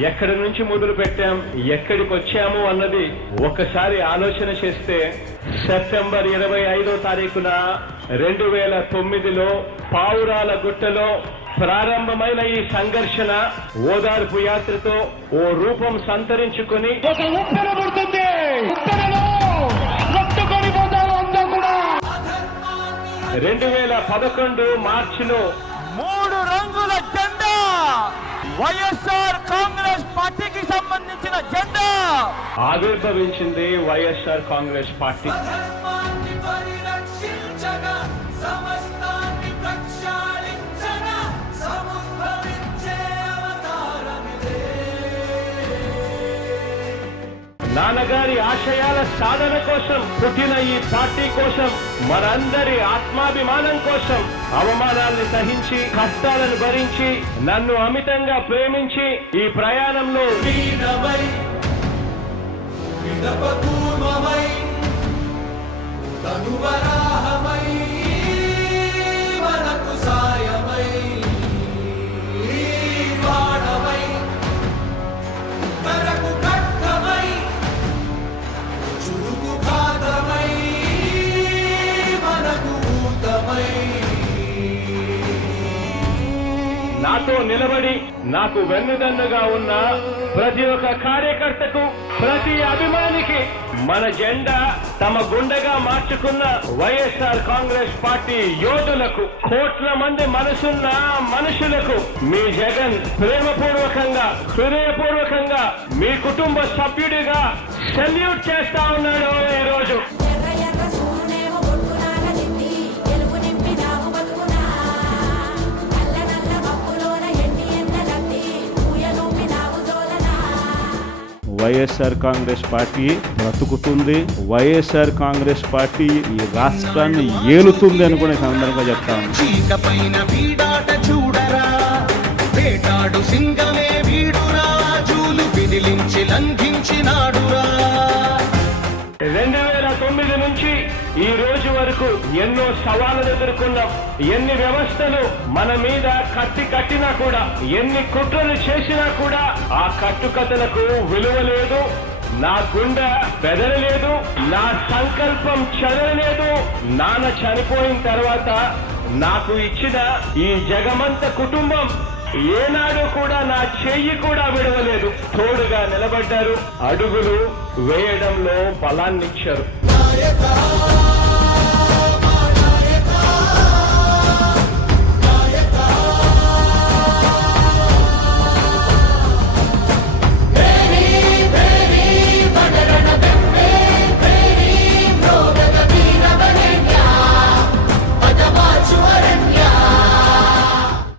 ఎక్కడి నుంచి మొదలు పెట్టాం, ఎక్కడికి వచ్చాము అన్నది ఒకసారి ఆలోచన చేస్తే సెప్టెంబర్ 25వ తారీఖున 2009లో పావురాల గుట్టలో ప్రారంభమైన ఈ సంఘర్షణ ఓదార్పు యాత్రతో ఓ రూపం సంతరించుకుని 2011 మార్చిలో 3 రంగుల జెండా, వైఎస్ఆర్ కాంగ్రెస్ పార్టీకి సంబంధించిన జెండా ఆవిర్భవించింది. వైఎస్ఆర్ కాంగ్రెస్ పార్టీ నాన్నగారి ఆశయాల సాధన కోసం పుట్టిన ఈ పార్టీ కోసం, మనందరి ఆత్మాభిమానం కోసం అవమానాన్ని సహించి కష్టాలను భరించి నన్ను అమితంగా ప్రేమించి ఈ ప్రయాణంలో నాతో నిలబడి నాకు వెన్నుదన్నుగా ఉన్న ప్రతి ఒక్క కార్యకర్తకు, ప్రతి అభిమానికి మన జెండా తమ గుండెగా మార్చుకున్న వైఎస్ఆర్ కాంగ్రెస్ పార్టీ యోధులకు, కోట్ల మంది మనసున్న మనుషులకు మీ జగన్ ప్రేమపూర్వకంగా, హృదయపూర్వకంగా మీ కుటుంబ సభ్యుడిగా సెల్యూట్ చేస్తా ఉన్నాడు. ఈ రోజు వైఎస్ఆర్ కాంగ్రెస్ పార్టీ బ్రతుకుతుంది, వైఎస్ఆర్ కాంగ్రెస్ పార్టీ ఈ రాష్ట్రాన్ని ఏలుతుంది అని కూడా సందర్భంగా చెప్తాను. వేటాడు సింగమే వీడురా, జూలు విదిలించి లంఘించినాడురా. 2009 నుంచి ఈ రోజు వరకు ఎన్నో సవాళ్లను ఎదుర్కొన్నాం. ఎన్ని వ్యవస్థలు మన మీద కట్టినా కూడా, ఎన్ని కుట్రలు చేసినా కూడా ఆ కట్టుకథలకు విలువ లేదు. నా గుండె బెదరలేదు, నా సంకల్పం చెదరలేదు. నాన్న చనిపోయిన తర్వాత నాకు ఇచ్చిన ఈ జగమంత కుటుంబం ఏనాడు కూడా నా చెయ్యి కూడా విడవలేదు. తోడుగా నిలబడ్డారు, అడుగులు వేయడంలో బలాన్నిచ్చారు.